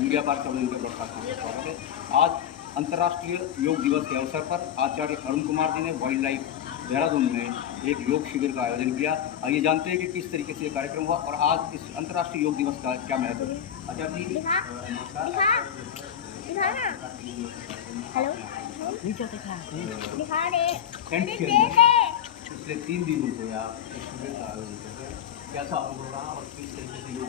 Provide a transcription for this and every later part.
Media park का उनके broadcast में स्वागत है। आज अंतर्राष्ट्रीय योग दिवस के अवसर पर आचार्य अरुण कुमार जी ने वाइल्ड लाइफ देहरादून में एक योग शिविर का आयोजन किया। आइए जानते हैं कि किस तरीके से ये कार्यक्रम हुआ और आज इस अंतर्राष्ट्रीय योग दिवस का क्या महत्व है। आचार्य जी पिछले 3 दिनों से आप इस शिविर का आयोजन करते हैं, कैसा अनुभव रहा और किस तरीके से योग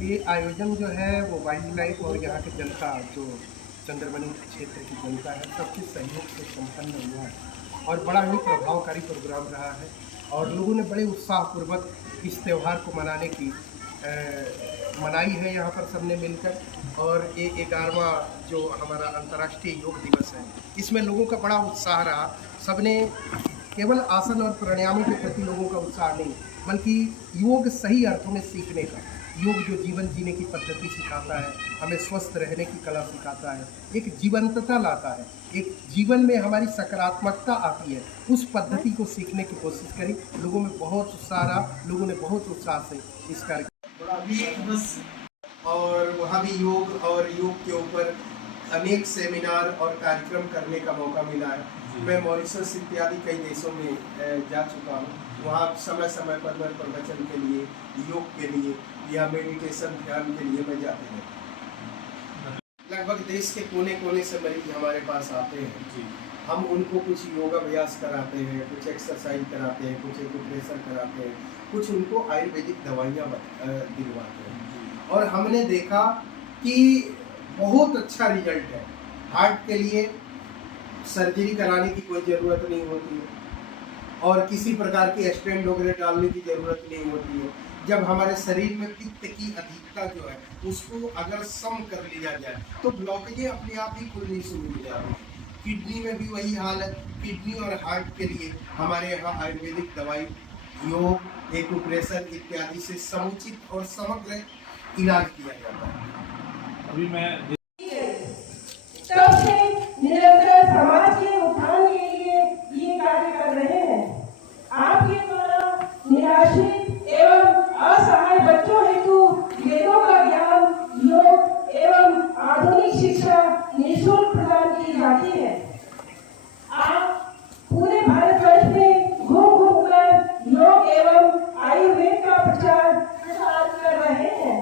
ये आयोजन जो है वो वाइल्ड लाइफ और यहाँ की जनता जो चंद्रमणि क्षेत्र की जनता है सबके सहयोग से संपन्न हुआ है और बड़ा ही प्रभावकारी प्रोग्राम रहा है और लोगों ने बड़े उत्साहपूर्वक इस त्यौहार को मनाने की मनाई है यहाँ पर सबने मिलकर। और ये 11वां जो हमारा अंतर्राष्ट्रीय योग दिवस है इसमें लोगों का बड़ा उत्साह रहा। सबने केवल आसन और प्राणायामों के प्रति लोगों का उत्साह नहीं बल्कि योग सही अर्थों में सीखने का, योग जो जीवन जीने की पद्धति सिखाता है, हमें स्वस्थ रहने की कला सिखाता है, एक जीवंतता लाता है, एक जीवन में हमारी सकारात्मकता आती है, उस पद्धति को सीखने की कोशिश करी। लोगों में बहुत उत्साह रहा, लोगों ने बहुत उत्साह से इस कार्यक्रम और वहाँ भी योग और योग के ऊपर अनेक सेमिनार और कार्यक्रम करने का मौका मिला है। मैं मॉरिशस इत्यादि कई देशों में जा चुका हूँ। वहाँ समय समय पर मैं प्रवचन के लिए, योग के लिए या मेडिटेशन ध्यान के लिए मैं जाते हैं। लगभग देश के कोने कोने से मरीज हमारे पास आते हैं। हम उनको कुछ योगाभ्यास कराते हैं, कुछ एक्सरसाइज कराते हैं, कुछ एक्यूप्रेशर कराते हैं, कुछ उनको आयुर्वेदिक दवाइयाँ दिलवाते हैं। और हमने देखा कि बहुत अच्छा रिजल्ट है। हार्ट के लिए सर्जरी कराने की कोई ज़रूरत नहीं होती है और किसी प्रकार की स्टेंट वगैरह डालने की ज़रूरत नहीं होती है। जब हमारे शरीर में पित्त की अधिकता जो है उसको अगर सम कर लिया जाए तो ब्लॉकेजें अपने आप ही खुलनी शुरू हो जाती है। किडनी में भी वही हाल है। किडनी और हार्ट के लिए हमारे यहाँ आयुर्वेदिक दवाई, योग, एक्यूप्रेशर इत्यादि से समुचित और समग्र इलाज किया जाता है। अभी मैं निरंतर समाज के उत्थान के लिए ये कार्य कर रहे हैं। आपके द्वारा निराश्रित एवं असहाय बच्चों हेतु वेदों का ज्ञान, योग एवं आधुनिक शिक्षा निःशुल्क प्रदान की जाती है। आप पूरे भारतवर्ष में घूम घूम कर योग एवं आयुर्वेद का प्रचार प्रसार कर रहे हैं।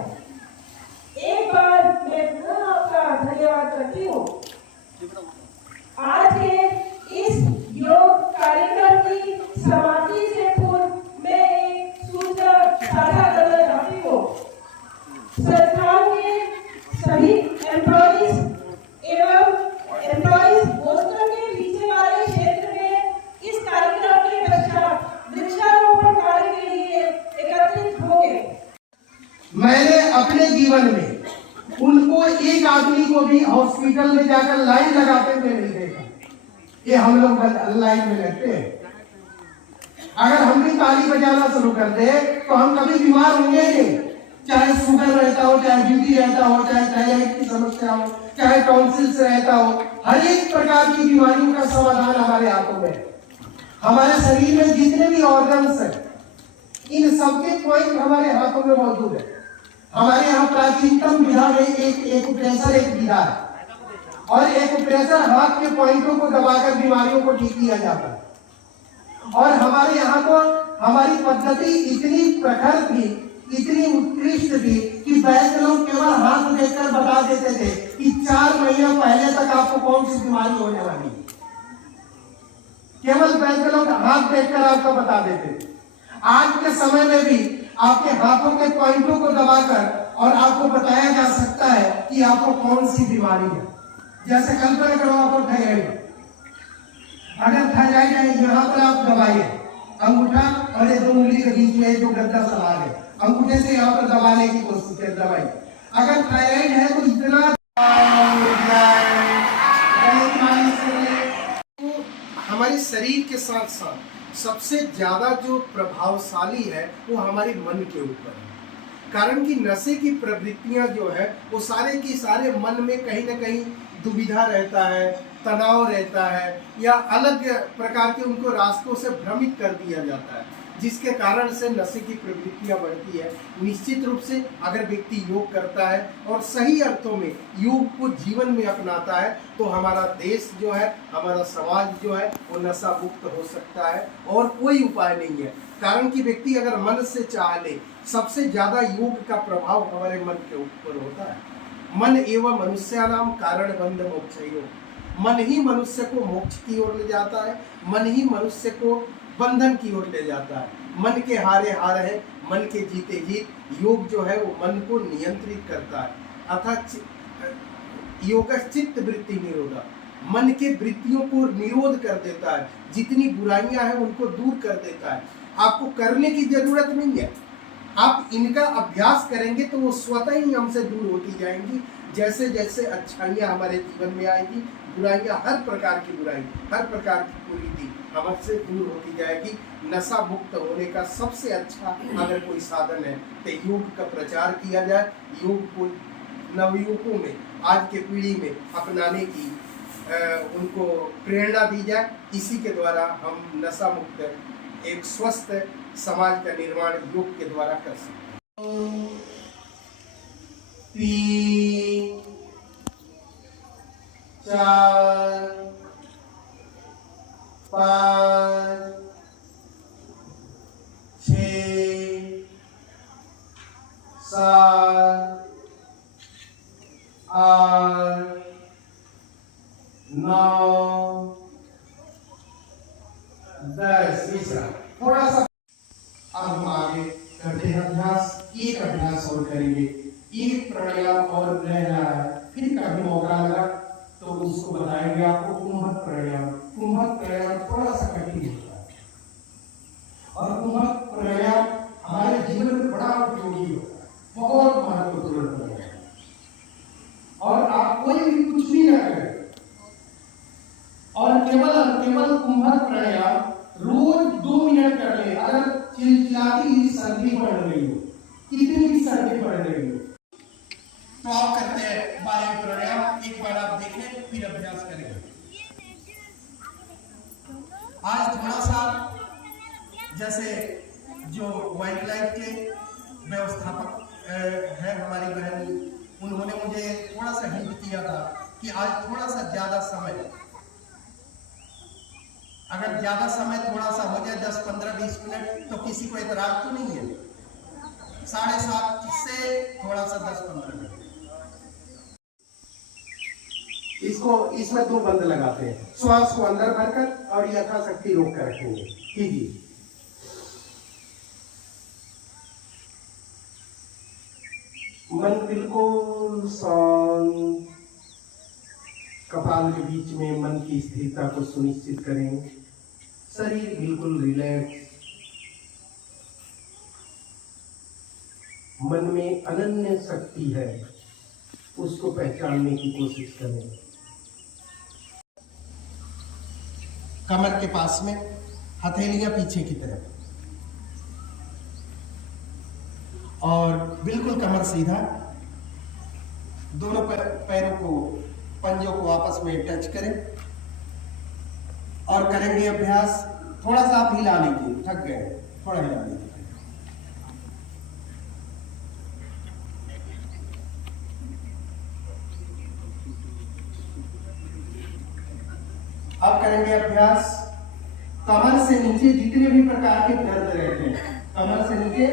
एक बार मैं पुनः आपका धन्यवाद करती हूँ। आज के इस योग कार्यक्रम की समाप्ति से पूर्व मैं एक सूचना साझा करना चाहती हूँ। संस्थान के सभी एम्प्लॉइज हॉस्टल के पीछे वाले क्षेत्र में इस कार्यक्रम के पश्चात वृक्षारोपण कार्य के लिए एकत्रित होंगे। मैंने अपने जीवन में उनको एक आदमी को भी हॉस्पिटल में जाकर लाइन लगाते हुए नहीं देखा। ये हम लोग लाइन में लगते हैं। अगर हम भी ताली बजाना शुरू कर दे तो हम कभी बीमार होंगे नहीं। चाहे शुगर रहता हो, चाहे बीपी रहता हो, चाहे थायराइड की समस्या हो, चाहे टॉन्सिल्स रहता हो, हर एक प्रकार की बीमारियों का समाधान हमारे हाथों में है। हमारे शरीर में जितने भी ऑर्गन्स हैं इन सबके पॉइंट हमारे हाथों में मौजूद है। हमारे यहाँ प्राचीनतम विधा में एक एक्यूप्रेशर एक विधा है और एक्यूप्रेशर हाथ के पॉइंटों को दबाकर बीमारियों को ठीक किया जाता है। और हमारे यहाँ तो हमारी पद्धति इतनी प्रखर थी, इतनी उत्कृष्ट थी कि वैद्य लोग केवल हाथ देखकर बता देते थे कि 4 महीने पहले तक आपको कौन सी बीमारी होने वाली है। केवल वैद्य लोग हाथ देखकर आपको बता देते थे। आज के समय में भी आपके हाथों के पॉइंटों को दबाकर और आपको बताया जा सकता है कि आपको कौन सी बीमारी है। जैसे कल्पना करो आपको थायराइड, अगर थायराइड है यहाँ पर आप दबाइए अंगूठा और ये 2 उंगली के बीच में जो गद्दा सवाल है, अंगूठे से यहाँ पर दबाने की कोशिश करें, दबाइए। अगर थायराइड है तो इतना हमारे शरीर के साथ साथ सबसे ज्यादा जो प्रभावशाली है वो हमारे मन के ऊपर है। कारण कि नशे की प्रवृत्तियां जो है वो सारे की सारे मन में कहीं ना कहीं दुविधा रहता है, तनाव रहता है या अलग प्रकार के उनको रास्तों से भ्रमित कर दिया जाता है। जिसके कारण से नशे की प्रवृत्तियां बढ़ती है। निश्चित रूप से अगर व्यक्ति योग करता है और सही अर्थों में योग को जीवन में अपनाता है तो हमारा देश जो है, हमारा समाज जो है वो नशा मुक्त हो सकता है और कोई उपाय नहीं है। कारण कि व्यक्ति अगर मन से चाह ले, सबसे ज्यादा योग का प्रभाव हमारे मन के ऊपर होता है। मन एवं मनुष्यानाम कारण बंध मोक्षयो, मन ही मनुष्य को मोक्ष की ओर ले जाता है, मन ही मनुष्य को बंधन की ओर ले जाता है। मन के हारे हार है, मन के जीते जीत। योग जो है वो मन को नियंत्रित करता है। अर्थात योग चित्त वृत्ति निरोधा, मन के वृत्तियों को निरोध कर देता है, जितनी बुराइयां हैं उनको दूर कर देता है। आपको करने की जरूरत नहीं है, आप इनका अभ्यास करेंगे तो वो स्वतः ही हमसे दूर होती जाएंगी। जैसे जैसे अच्छाइयाँ हमारे जीवन में आएगी, बुराइयाँ, हर प्रकार की बुराई, हर प्रकार की कुरीति हमसे दूर होती जाएगी। नशा मुक्त होने का सबसे अच्छा अगर कोई साधन है तो योग का प्रचार किया जाए, योग को नवयुवकों में, आज के पीढ़ी में अपनाने की उनको प्रेरणा दी जाए। इसी के द्वारा हम नशा मुक्त एक स्वस्थ समाज का निर्माण योग के द्वारा कर सकते हैं। 3 4 5 6 7 8 9 10। थोड़ा सा अब हम आगे करते हैं अभ्यास। एक अभ्यास और करेंगे, एक प्राणायाम और रह रहा है, फिर कभी मौका लगा तो उसको बताएंगे आपको। कुंभक प्राणायाम, कुंभक प्राणायाम थोड़ा सा कठिन होता है और कुंभक प्राणायाम हमारे जीवन में बड़ा उपयोगी होता है, बहुत महत्वपूर्ण होता है। और आप कोई भी कुछ भी ना करें और केवल कुंभक प्राणायाम रोज 2 मिनट कर ले। अगर चिलचिलाती हुई सर्दी पड़ रही हो, कितनी भी सर्दी पड़ रही हो, तो आप करते हैं वायु प्राणायाम। एक बार आप देखें, फिर अभ्यास करेंगे। आज थोड़ा सा जैसे जो वाइल्ड लाइफ के व्यवस्थापक है हमारी बहन, उन्होंने मुझे थोड़ा सा हिंट किया था कि आज थोड़ा सा ज्यादा समय, अगर ज्यादा समय थोड़ा सा हो जाए 10, 15, 20 मिनट तो किसी को इतराज तो नहीं है। 7:30 से थोड़ा सा 10-15 मिनट इसमें 2 बंद लगाते हैं। श्वास को अंदर भरकर और यथाशक्ति रोक कर रखेंगे। कीजिए। मन बिल्कुल शांत, कपाल के बीच में मन की स्थिरता को सुनिश्चित करें। शरीर बिल्कुल रिलैक्स, मन में अनन्य शक्ति है, उसको पहचानने की कोशिश करें। कमर के पास में हथेलियां पीछे की तरफ और बिल्कुल कमर सीधा, दोनों पैरों को, पंजों को आपस में टच करें और करेंगे अभ्यास। थोड़ा सा आप हिला लीजिए, थक गए, थोड़ा हिला लीजिए। अब करेंगे अभ्यास। कमर से नीचे जितने भी प्रकार के दर्द रहते हैं, कमर से नीचे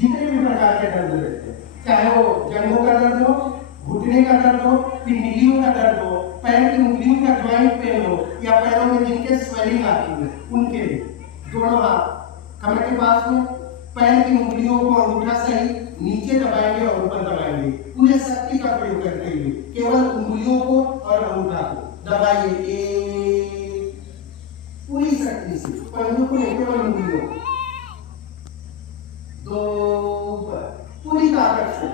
जितने भी प्रकार के दर्द रहते हैं, चाहे वो जंघों का दर्द हो, घुटने का दर्द हो, पिंडलियों का दर्द हो, पैर की उंगलियों का ज्वाइंट पेन हो, या पैरों में जिनके स्वेलिंग आती है, उनके दोनों हाथ कमर के पास में, पैर की उंगलियों को अंगूठा सही नीचे दबाएंगे और ऊपर दबाएंगे। पूरे शक्ति का प्रयोग करते हुए केवल उंगलियों को और अंगूठा को दबाइए, पूरी शक्ति से, पंजों को नहीं, केवल उंगलियों को। 2 पूरी ताकत से,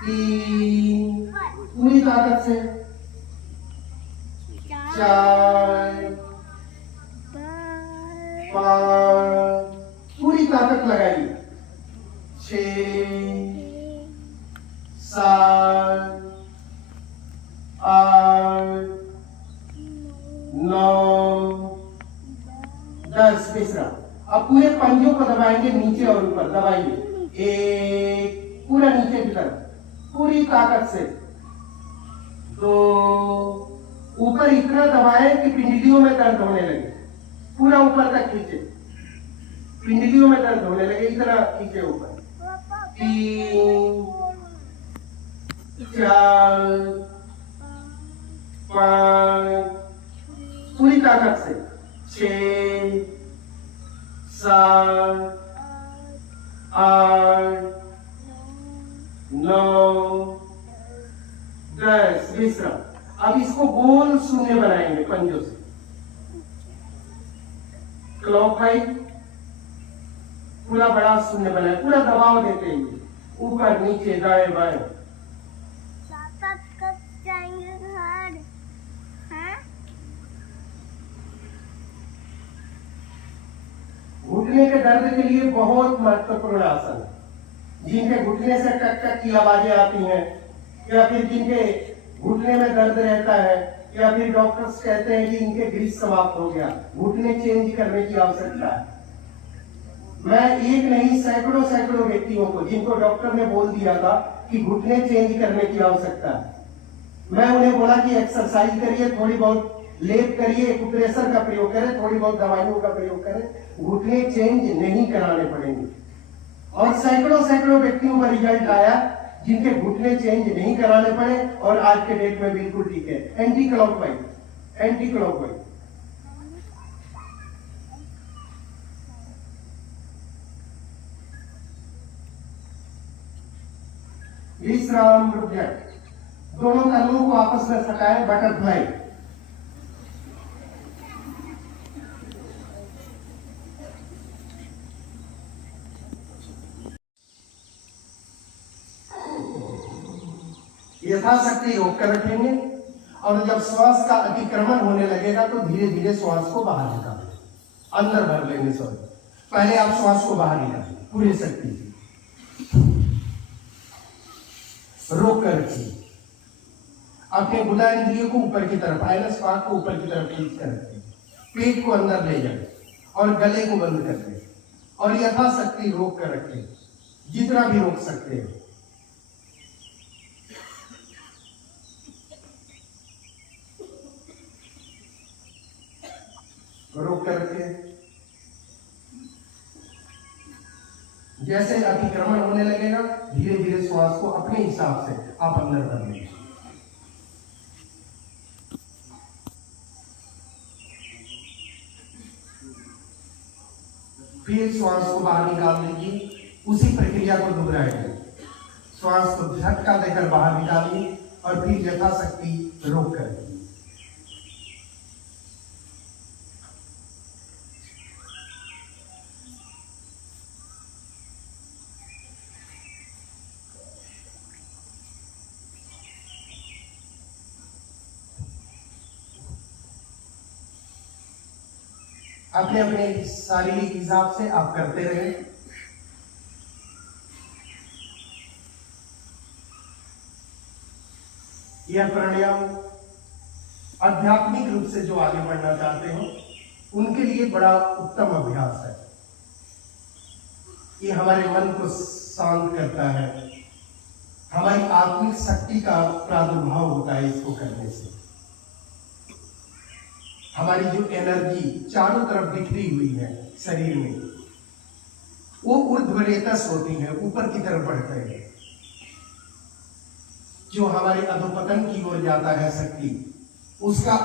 3 पूरी ताकत से, 4 5 पूरी ताकत लगाइए, 6 7 8 9 10 विश्राम। अब पूरे पंजों को दबाएंगे नीचे और ऊपर, दबाइए 1, पूरा नीचे की तरफ पूरी ताकत से 2, ऊपर इतना दबाएं कि पिंडलियों में दर्द होने लगे, पूरा ऊपर तक खींचे, पिंडलियों में दर्द होने लगे, इतना खींचे ऊपर, 3, 4, 5, पूरी ताकत से 6, 7, 8, 9, 10 विश्राम। अब इसको गोल शून्य बनाएंगे पंजों से, क्लॉकवाइज पूरा बड़ा शून्य बनाए, पूरा दबाव देते हैं ऊपर नीचे दाएं बाएं। कब जाएंगे घर? हाँ? घुटने के दर्द के लिए बहुत महत्वपूर्ण आसन है। जिनके घुटने से कक कक की आवाजें आती हैं, या फिर जिनके घुटने में दर्द रहता है, या फिर डॉक्टर्स कहते हैं कि इनके ग्रीस समाप्त हो गया, घुटने चेंज करने की आवश्यकता है। मैं एक नहीं सैकड़ों व्यक्तियों को, जिनको डॉक्टर ने बोल दिया था कि घुटने चेंज करने की आवश्यकता है, मैं उन्हें बोला कि एक्सरसाइज करिए, थोड़ी बहुत लेप करिए, एक्यूप्रेशर का प्रयोग करें, थोड़ी बहुत दवाइयों का प्रयोग करें, घुटने चेंज नहीं कराने पड़ेंगे। और सैकड़ों व्यक्तियों का रिजल्ट आया जिनके घुटने चेंज नहीं कराने पड़े और आज के डेट में बिल्कुल ठीक है। एंटी क्लॉकवाइज विश्राम, रुक जाए, दोनों तालुओं को आपस में सटाएं, बटरफ्लाई। यथाशक्ति रोक कर रखेंगे और जब श्वास का अतिक्रमण होने लगेगा तो धीरे धीरे श्वास को बाहर निकालें, अंदर भर लेंगे। सॉरी, पहले आप श्वास को बाहर निकालें पूरी शक्ति से, रोक कर रखिए। अपने गुदा इंद्रियों को ऊपर की तरफ, आयनस पाक को ऊपर की तरफ खींच कर रखें, पेट को अंदर ले जाए और गले को बंद कर दें और यथाशक्ति रोक कर रखें, जितना भी रोक सकते हैं। रोक कर रखें। जैसे अतिक्रमण होने लगेगा धीरे धीरे श्वास को अपने हिसाब से आप अंदर कर लेंगे। फिर श्वास को बाहर निकाल लीजिए, उसी प्रक्रिया को दोहराएंगे। श्वास को झटका देकर बाहर निकालिए और फिर यथाशक्ति रोक कर दीजिए। अपने अपने शारीरिक हिसाब से आप करते रहें। यह प्राणायाम आध्यात्मिक रूप से जो आगे बढ़ना चाहते हो उनके लिए बड़ा उत्तम अभ्यास है। ये हमारे मन को शांत करता है, हमारी आत्मिक शक्ति का प्रादुर्भाव होता है इसको करने से। हमारी जो एनर्जी चारों तरफ बिखरी हुई है शरीर में, वो ऊर्ध्वरेतस होती है, ऊपर की तरफ बढ़ते हैं। जो हमारे अधोपतन की ओर जाता है शक्ति, उसका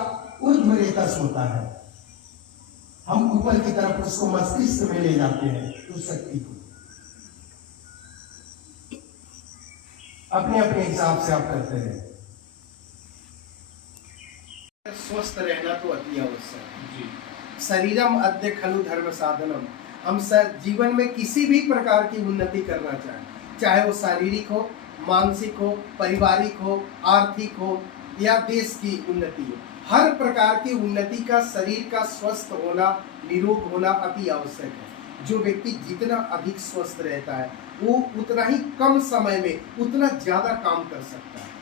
ऊर्ध्वरेतस होता है। हम ऊपर की तरफ उसको मस्तिष्क में ले जाते हैं उस शक्ति को। अपने अपने हिसाब से आप करते हैं। स्वस्थ रहना तो अति आवश्यक है। शरीरम अद्य खलु धर्म साधनम। हम जीवन में किसी भी प्रकार की उन्नति करना चाहे वो शारीरिक हो, मानसिक हो, पारिवारिक हो, आर्थिक हो या देश की उन्नति हो, हर प्रकार की उन्नति का शरीर का स्वस्थ होना, निरोग होना अति आवश्यक है। जो व्यक्ति जितना अधिक स्वस्थ रहता है वो उतना ही कम समय में उतना ज्यादा काम कर सकता है।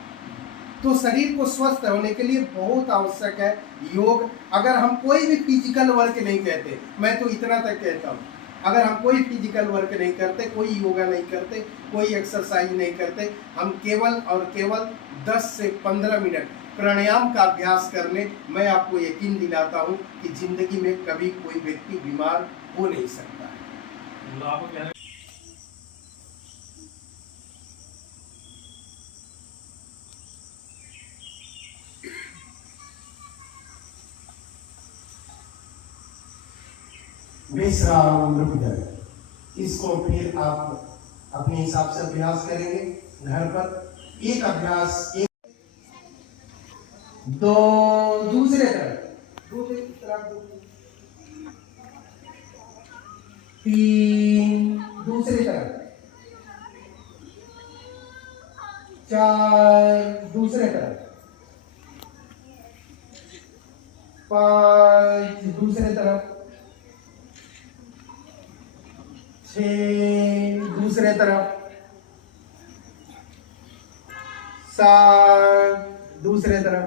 तो शरीर को स्वस्थ होने के लिए बहुत आवश्यक है योग। अगर हम कोई भी फिजिकल वर्क नहीं करते, मैं तो इतना तक कहता हूँ, अगर हम कोई फिजिकल वर्क नहीं करते, कोई योगा नहीं करते, कोई एक्सरसाइज नहीं करते, हम केवल और केवल 10 से 15 मिनट प्राणायाम का अभ्यास कर लें, मैं आपको यकीन दिलाता हूँ कि जिंदगी में कभी कोई व्यक्ति बीमार हो नहीं सकता है। विश्राम रुक जाए। इसको फिर आप अपने हिसाब से अभ्यास करेंगे घर पर। एक अभ्यास, एक दो, दूसरे तरफ, दूसरी तरफ, तीन, दूसरी तरफ, चार, दूसरे तरफ, 5, दूसरे तरफ, 6, दूसरे तरफ, 7, दूसरे तरफ,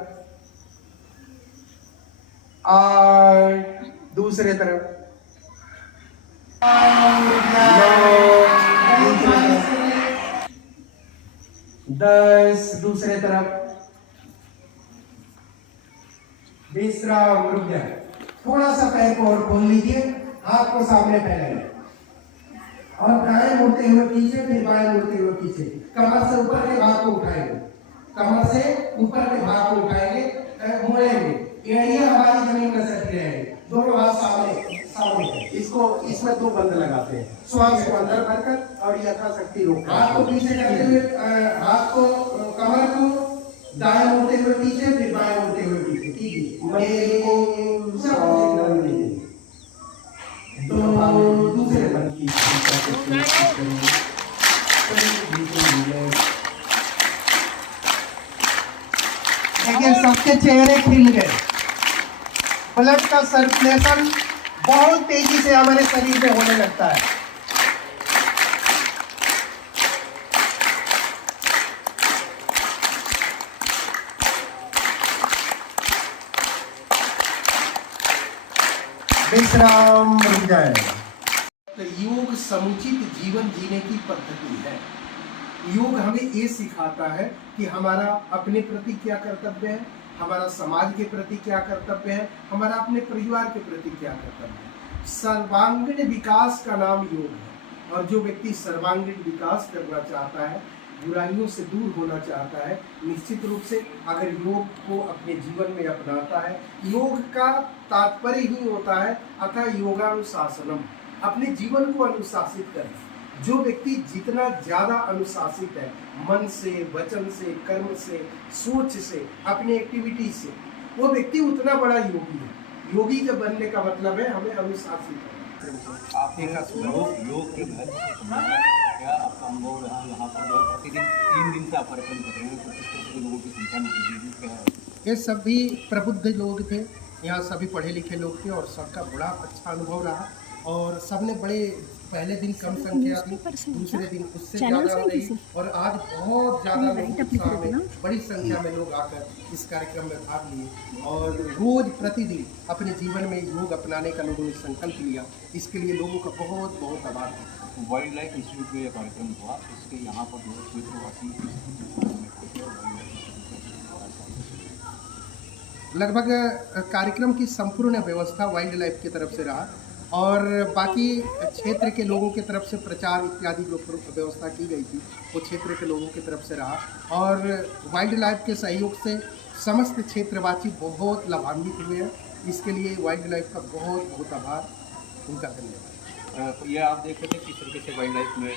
8, दूसरे तरफ, 10, दूसरे तरफ। विश्राम, रुक जाए। थोड़ा सा पैर को और खोल लीजिए, हाथ को सामने फैलाइए और दाएं मुड़ते हुए पीछे, फिर बाएं मुड़ते हुए पीछे। कमर से ऊपर के भाग को उठाएंगे, कमर से ऊपर के भाग को उठाएंगे, मुड़ेंगे, एड़ियां हमारी जमीन में सटी रहेंगे, दोनों हाथ सामने सामने। इसको इसमें 2 बंद लगाते हैं, श्वास को अंदर भरकर और यथाशक्ति रोक। हाथ को पीछे करते हुए, हाथ को, कमर को दाएं मुड़ते हुए पीछे, फिर बाएं मुड़ते हुए पीछे। ठीक है, तो दूसरे बंद की देखिए, सबके चेहरे खिल गए। ब्लड का सर्कुलेशन बहुत तेजी से हमारे शरीर में होने लगता है। विश्राम रुक जाए। तो योग समुचित जीवन जीने की पद्धति है। योग हमें ये सिखाता है कि हमारा अपने प्रति क्या कर्तव्य है, हमारा समाज के प्रति क्या कर्तव्य है, हमारा अपने परिवार के प्रति क्या कर्तव्य है। सर्वांगीण विकास का नाम योग है, और जो व्यक्ति सर्वांगीण विकास करना चाहता है, बुराइयों से दूर होना चाहता है, निश्चित रूप से अगर योग को अपने जीवन में अपनाता है, योग का तात्पर्य ही होता है अतः योगानुशासनम, अपने जीवन को अनुशासित करें। जो व्यक्ति जितना ज्यादा अनुशासित है, मन से, वचन से, कर्म से, सोच से, अपने एक्टिविटी से, वो व्यक्ति उतना बड़ा योगी है। योगी जब बनने का मतलब है हमें अनुशासित है। आपके योग के क्या आपका अनुभव रहा? यहाँ पर लोग प्रतिदिन 3 दिन से आप कार्यक्रम कर रहे हैं, तो किस तरह के लोगों की संख्या में क्या है? ये सभी प्रबुद्ध लोग थे, यहाँ सभी पढ़े लिखे लोग थे और सबका बड़ा अच्छा अनुभव रहा। और सबने बड़े, पहले दिन कम संख्या थी, दूसरे दिन उससे ज़्यादा रही, और आज बहुत ज़्यादा लोग उत्साह में, बड़ी संख्या में लोग आकर इस कार्यक्रम में भाग लिए और रोज प्रतिदिन अपने जीवन में योग अपनाने का लोगों ने संकल्प लिया। इसके लिए लोगों का बहुत बहुत आभार है। वाइल्ड लाइफ इंस्टीट्यूट में यह कार्यक्रम हुआ, इसके यहाँ पर जो क्षेत्रवासी लगभग कार्यक्रम की संपूर्ण व्यवस्था वाइल्ड लाइफ की तरफ से रहा, और बाकी क्षेत्र के लोगों की तरफ से प्रचार इत्यादि जो व्यवस्था की गई थी वो क्षेत्र के लोगों की तरफ से रहा, और वाइल्ड लाइफ के सहयोग से समस्त क्षेत्रवासी बहुत लाभान्वित हुए हैं। इसके लिए वाइल्ड लाइफ का बहुत बहुत आभार, उनका धन्यवाद। ये आप देख सकते हैं किस तरीके से वाइल्ड लाइफ में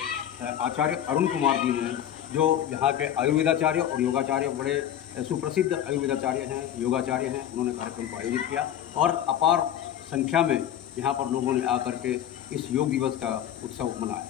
आचार्य अरुण कुमार जी ने, जो यहाँ के आयुर्वेदाचार्य और योगाचार्य, बड़े सुप्रसिद्ध आयुर्वेदाचार्य हैं, योगाचार्य हैं, उन्होंने कार्यक्रम को आयोजित किया और अपार संख्या में यहाँ पर लोगों ने आकर के इस योग दिवस का उत्सव मनाया।